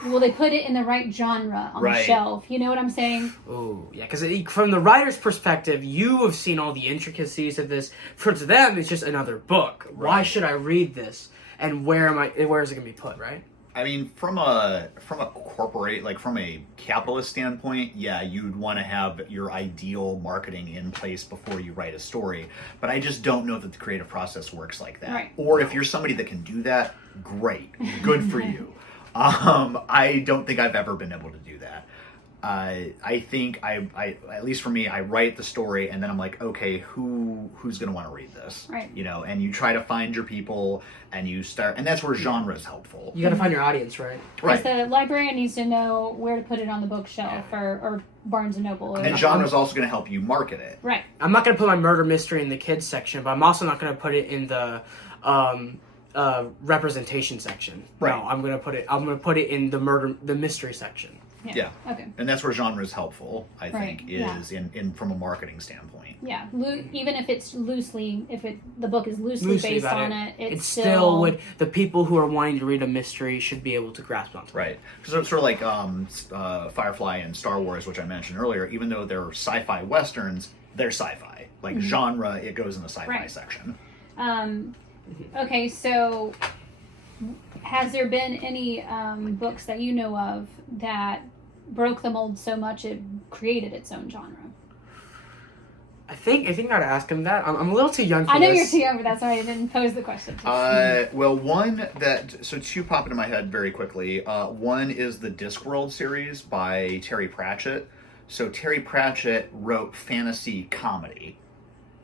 Will they put it in the right genre on the shelf? You know what I'm saying? Oh, yeah, because from the writer's perspective, you have seen all the intricacies of this. To them, it's just another book. Right. Why should I read this? And where is it going to be put, right? I mean, from a corporate, from a capitalist standpoint, yeah, you'd want to have your ideal marketing in place before you write a story. But I just don't know that the creative process works like that. Right. Or if you're somebody that can do that, great, good for you. I don't think I've ever been able to do that. I think I at least for me, I write the story and then I'm like, okay, who's going to want to read this? Right. You know, and you try to find your people and you start, and that's where genre is helpful. You got to find your audience, right? Right. Because the librarian needs to know where to put it on the bookshelf or Barnes and Noble. And genre is also going to help you market it. Right. I'm not going to put my murder mystery in the kids section, but I'm also not going to put it in the representation section. Right. No, I'm going to put it in the mystery section. Yeah. Okay. And that's where genre is helpful, I think, Right, is in from a marketing standpoint. Yeah. Even if it's the book is loosely based on it, it's still would, the people who are wanting to read a mystery should be able to grasp onto it. Right. So it's sort of like Firefly and Star Wars, which I mentioned earlier, even though they're sci-fi westerns, they're sci-fi. Like genre, it goes in the sci-fi section. Okay, so has there been any books that you know of that broke the mold so much it created its own genre? I think I gotta ask him that. I'm a little too young for this. I know you're too young, but that's why I didn't pose the question. So two pop into my head very quickly. One is the Discworld series by Terry Pratchett. So Terry Pratchett wrote fantasy comedy.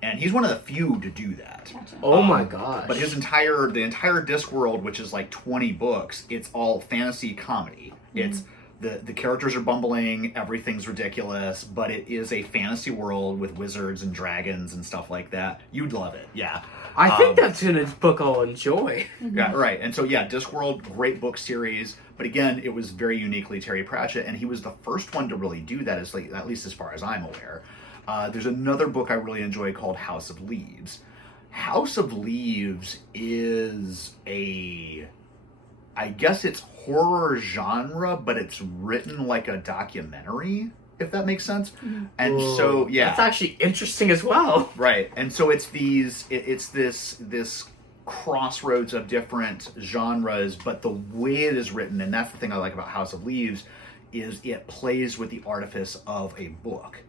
And he's one of the few to do that. Gotcha. Oh my gosh. But the entire Discworld, which is like 20 books, it's all fantasy comedy. It's the characters are bumbling, everything's ridiculous, but it is a fantasy world with wizards and dragons and stuff like that. You'd love it, yeah. I think that's a book I'll enjoy. Yeah, right. And so, yeah, Discworld, great book series. But again, it was very uniquely Terry Pratchett, and he was the first one to really do that, at least as far as I'm aware. There's another book I really enjoy called House of Leaves. House of Leaves is I guess it's horror genre, but it's written like a documentary, if that makes sense. And so, yeah. That's actually interesting as well. Right. And so it's this crossroads of different genres, but the way it is written, and that's the thing I like about House of Leaves, is it plays with the artifice of a book.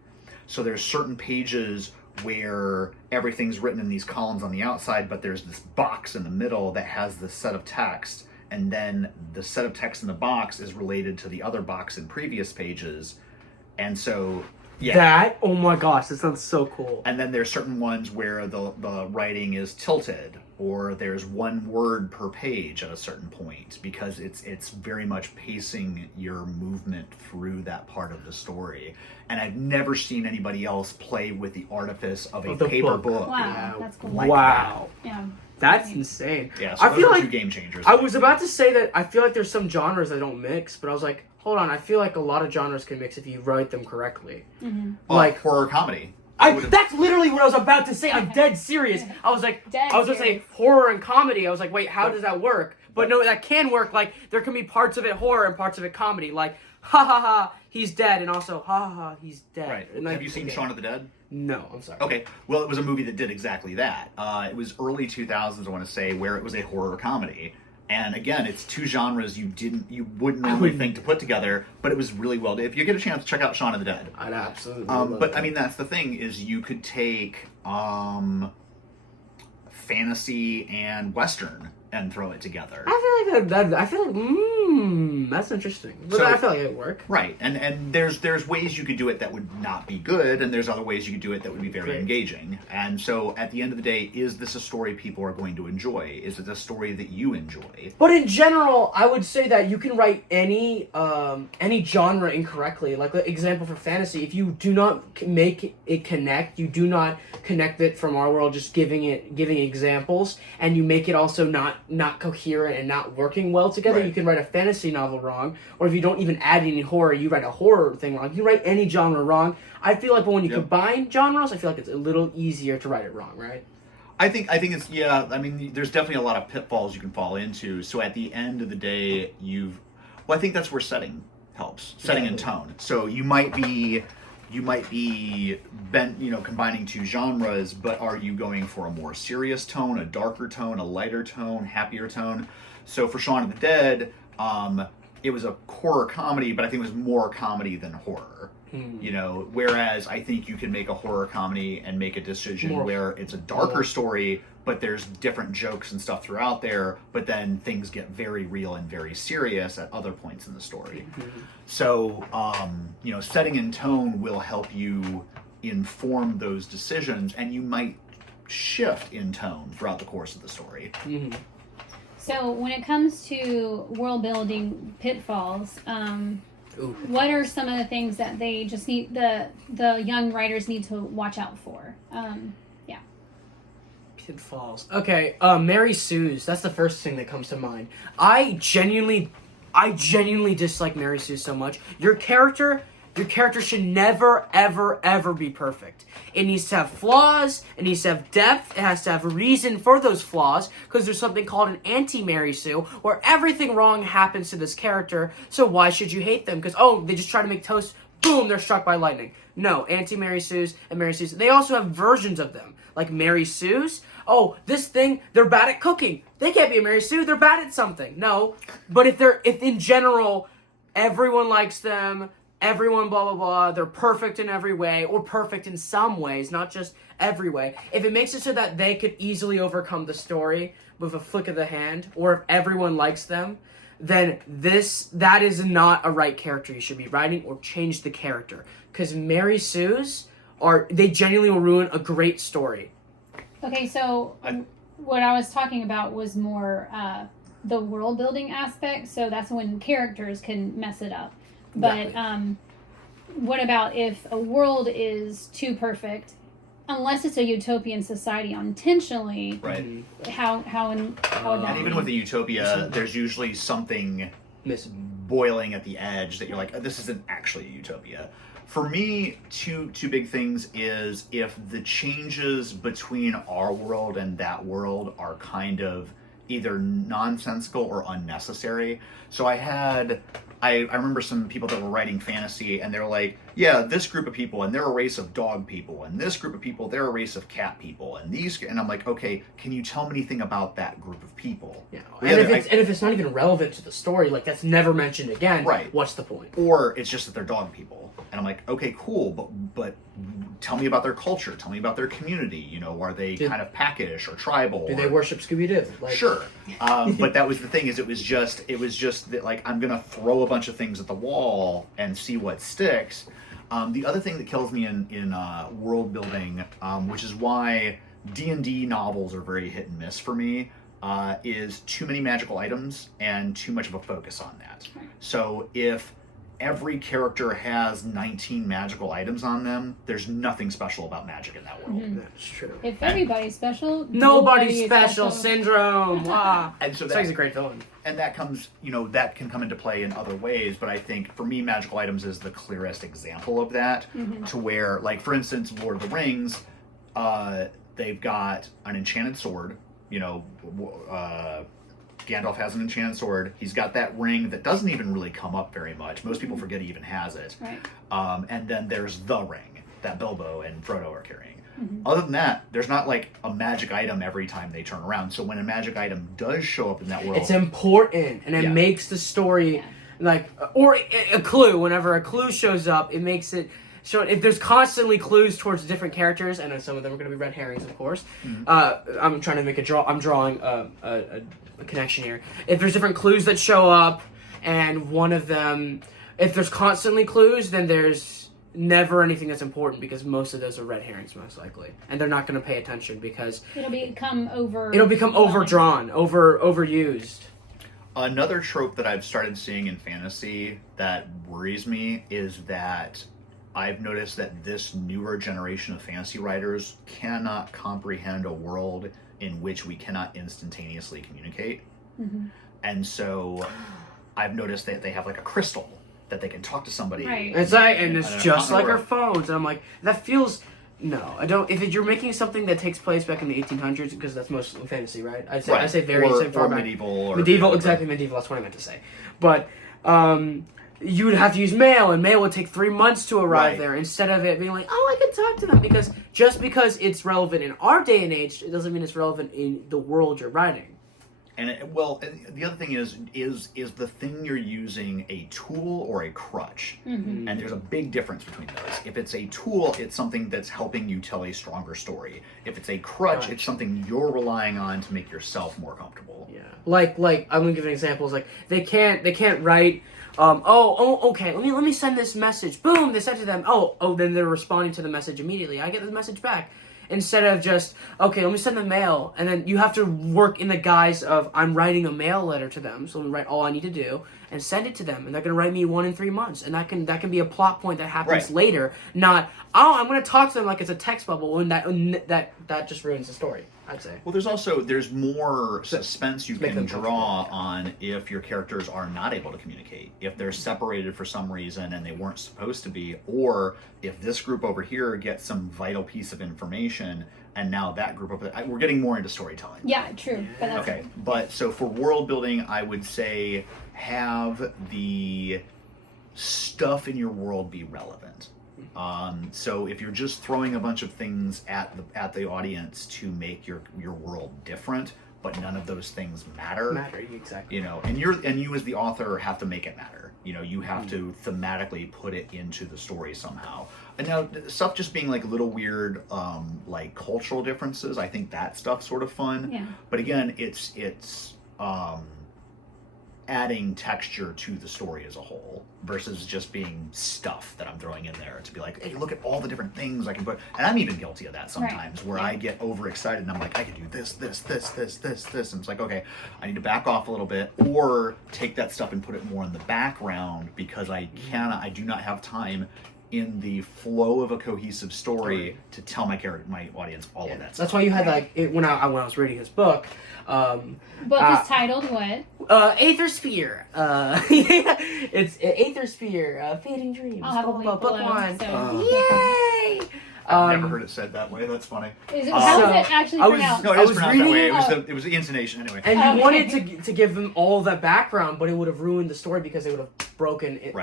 So there's certain pages where everything's written in these columns on the outside, but there's this box in the middle that has this set of text, and then the set of text in the box is related to the other box in previous pages. And so, yeah. Oh my gosh, that sounds so cool. And then there's certain ones where the writing is tilted, or there's one word per page at a certain point, because it's very much pacing your movement through that part of the story. And I've never seen anybody else play with the artifice of a paper book. Wow, that's cool. Like wow. That. Yeah. That's insane. Yeah, so I those feel are like two game changers. I was about to say that I feel like there's some genres that don't mix, but I was like, hold on, I feel like a lot of genres can mix if you write them correctly. Like horror comedy. That's literally what I was about to say. I'm dead serious. I was like, I was going to say horror and comedy. I was like, wait, how does that work? But no, that can work. Like, there can be parts of it horror and parts of it comedy. Like, ha ha ha, he's dead, and also ha ha ha, he's dead. Right. And like, Have you seen Shaun of the Dead? No, I'm sorry. Okay. Well, it was a movie that did exactly that. It was early 2000s, I want to say, where it was a horror comedy. And again, it's two genres you wouldn't normally think to put together, but it was really well done. If you get a chance, check out Shaun of the Dead. I'd absolutely But that. I mean, that's the thing, is you could take fantasy and Western and throw it together. I feel like that's interesting. But So- I feel like it would work. Right, and there's ways you could do it that would not be good, and there's other ways you could do it that would be very Great. engaging. And so, at the end of the day, is this a story people are going to enjoy? Is it a story that you enjoy? But in general, I would say that you can write any genre incorrectly. Like, the example for fantasy, if you do not make it connect, you do not connect it from our world, just giving examples, and you make it also not coherent and not working well together, Right. you can write a fantasy novel wrong. Or if you don't even add any horror, you write a horror thing wrong. You can write any genre wrong. I feel like when you combine genres, I feel like it's a little easier to write it wrong, right? I think it's I mean, there's definitely a lot of pitfalls you can fall into. So at the end of the day, I think that's where setting helps, setting and tone. So you might be combining two genres, but are you going for a more serious tone, a darker tone, a lighter tone, happier tone? So for Shaun of the Dead, it was a horror comedy, but I think it was more comedy than horror. Whereas I think you can make a horror comedy and make a decision where it's a darker story, but there's different jokes and stuff throughout there, but then things get very real and very serious at other points in the story. So, setting and tone will help you inform those decisions, and you might shift in tone throughout the course of the story. So when it comes to world building pitfalls, what are some of the things that they just need the young writers need to watch out for? Pitfalls. Okay, Mary Sue's. That's the first thing that comes to mind. I genuinely dislike Mary Sue so much. Your character should never, ever, ever be perfect. It needs to have flaws. It needs to have depth. It has to have a reason for those flaws, because there's something called an anti-Mary Sue, where everything wrong happens to this character, so why should you hate them? Because, they just try to make toast, boom, they're struck by lightning. No, anti-Mary Sue's and Mary Sue's. They also have versions of them, like Mary Sue's. Oh, this thing, they're bad at cooking. They can't be a Mary Sue, they're bad at something. No, but if in general, everyone likes them, everyone blah blah blah, they're perfect in every way, or perfect in some ways, not just every way. If it makes it so that they could easily overcome the story with a flick of the hand, or if everyone likes them, then that is not a right character you should be writing, or change the character. Because Mary Sue's they genuinely will ruin a great story. Okay, so what I was talking about was more the world building aspect, so that's when characters can mess it up. But Exactly. What about if a world is too perfect, unless it's a utopian society intentionally? Right. How would that And even be? with a utopia, there's usually something boiling at the edge that you're like, this isn't actually a utopia. For me, two big things is if the changes between our world and that world are kind of either nonsensical or unnecessary. So I remember some people that were writing fantasy, and they're like, yeah, this group of people, and they're a race of dog people, and this group of people, they're a race of cat people, and I'm like, okay, can you tell me anything about that group of people? Yeah. And if it's not even relevant to the story, like that's never mentioned again, right? What's the point? Or it's just that they're dog people, and I'm like, okay, cool, but tell me about their culture, tell me about their community. Are they kind of packish or tribal? Do they worship Scooby-Doo? Sure. But that was the thing, is it was just that, like, I'm gonna throw a bunch of things at the wall and see what sticks. The other thing that kills me in world building, which is why D&D novels are very hit and miss for me, is too many magical items and too much of a focus on that. So if every character has 19 magical items on them, there's nothing special about magic in that world. That's true. If everybody's special, Nobody's special syndrome. Wow. And so He's a great villain. And that comes, that can come into play in other ways, but I think for me, magical items is the clearest example of that, to where, like, for instance, Lord of the Rings, they've got an enchanted sword, Gandalf has an enchanted sword. He's got that ring that doesn't even really come up very much. Most people forget he even has it. Right. And then there's the ring that Bilbo and Frodo are carrying. Other than that, there's not like a magic item every time they turn around. So when a magic item does show up in that world, it's important, and it makes the story or a clue. Whenever a clue shows up, it makes it. So if there's constantly clues towards different characters, and some of them are going to be red herrings, of course. I'm trying to make I'm drawing a connection here. If there's different clues that show up, and one of them, if there's constantly clues, then there's never anything that's important, because most of those are red herrings, most likely, and they're not going to pay attention because it'll become overdrawn, overused. Another trope that I've started seeing in fantasy that worries me is that I've noticed that this newer generation of fantasy writers cannot comprehend a world in which we cannot instantaneously communicate. And so I've noticed that they have like a crystal that they can talk to somebody. Right. It's just like our phones. And I'm like, that feels... No, I don't. If you're making something that takes place back in the 1800s, because that's most fantasy, right? I say very far back. Medieval, exactly, medieval. That's what I meant to say. But you would have to use mail, and mail would take 3 months to arrive there, instead of it being like, I can talk to them. Because just because it's relevant in our day and age, it doesn't mean it's relevant in the world you're writing. And the other thing is the thing you're using a tool or a crutch? Mm-hmm. And there's a big difference between those. If it's a tool, it's something that's helping you tell a stronger story. If it's a crutch, it's something you're relying on to make yourself more comfortable. Yeah. Like I'm gonna give an example. It's like they can't write. Okay. Let me send this message. Boom! They sent to them. Then they're responding to the message immediately. I get the message back. Instead of just, okay, let me send the mail, and then you have to work in the guise of, I'm writing a mail letter to them, so let me write all I need to do, and send it to them, and they're going to write me 1 in 3 months, and that can be a plot point that happens later, not, I'm going to talk to them like it's a text bubble, and that just ruins the story, I'd say. Well, there's more suspense you can draw on if your characters are not able to communicate, if they're separated for some reason and they weren't supposed to be, or if this group over here gets some vital piece of information and now that group over there, we're getting more into storytelling. Yeah, true. But that's okay. But so for world building, I would say have the stuff in your world be relevant. So if you're just throwing a bunch of things at the audience to make your world different, but none of those things matter, exactly. You know, and you as the author have to make it matter. You know, you have to thematically put it into the story somehow. And now stuff just being like little weird like cultural differences, I think that stuff's sort of fun. Yeah. But again, it's adding texture to the story as a whole versus just being stuff that I'm throwing in there to be like, hey, look at all the different things I can put. And I'm even guilty of that sometimes, where I get overexcited and I'm like, I can do this. And it's like, okay, I need to back off a little bit or take that stuff and put it more in the background because I do not have time in the flow of a cohesive story to tell my audience all of that stuff. That's why you had when I was reading his book. Book is titled what? Aether Sphere. It's Aether Sphere. Fading Dreams. I'll have a link book below, 1. so Yay! I've never heard it said that way. That's funny. How is it actually pronounced? No, it is pronounced that way. It was the intonation anyway. And you wanted to give them all that background, but it would have ruined the story because they would have broken it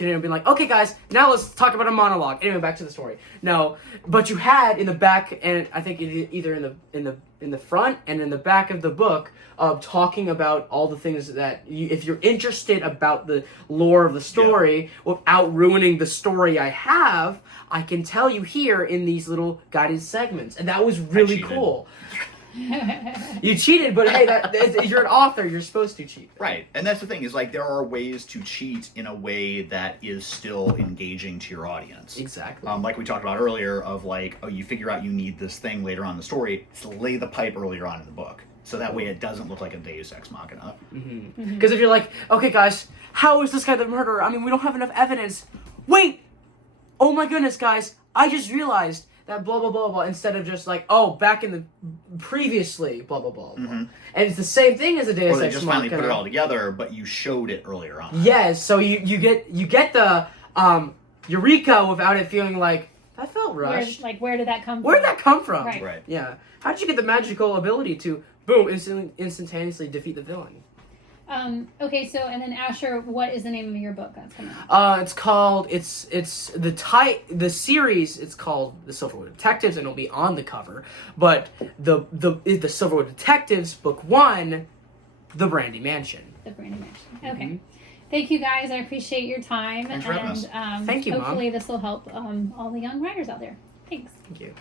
and been like, okay, guys, now let's talk about a monologue. Anyway, back to the story. No, but you had in the back, and I think either in the front and in the back of the book, talking about all the things that if you're interested about the lore of the story without ruining the story I can tell you here in these little guided segments, and that was really cool. You cheated, but hey, you're an author. You're supposed to cheat. Right, and that's the thing is like there are ways to cheat in a way that is still engaging to your audience. Exactly. Like we talked about earlier, of like, you figure out you need this thing later on in the story, so lay the pipe earlier on in the book, so that way it doesn't look like a Deus Ex Machina. Because if you're like, okay, guys, how is this guy the murderer? I mean, we don't have enough evidence. Wait. Oh my goodness, guys! I just realized that blah blah blah blah. Instead of just like, back in the previously blah blah blah. And it's the same thing as a Deus Ex Machina. Or they just finally put it all together, but you showed it earlier on. Yes, so you get the eureka without it feeling like that felt rushed. Where did that come from? Where did that come from? Right. Yeah. How did you get the magical ability to boom instantaneously defeat the villain? Okay, so and then Asher, what is the name of your book that's coming out? It's called the series. It's called The Silverwood Detectives, and it'll be on the cover. But the Silverwood Detectives book 1, The Brandy Mansion. The Brandy Mansion. Okay. Thank you guys. I appreciate your time. Thanks for having us. Thank you, hopefully Mom. this will help all the young writers out there. Thanks. Thank you.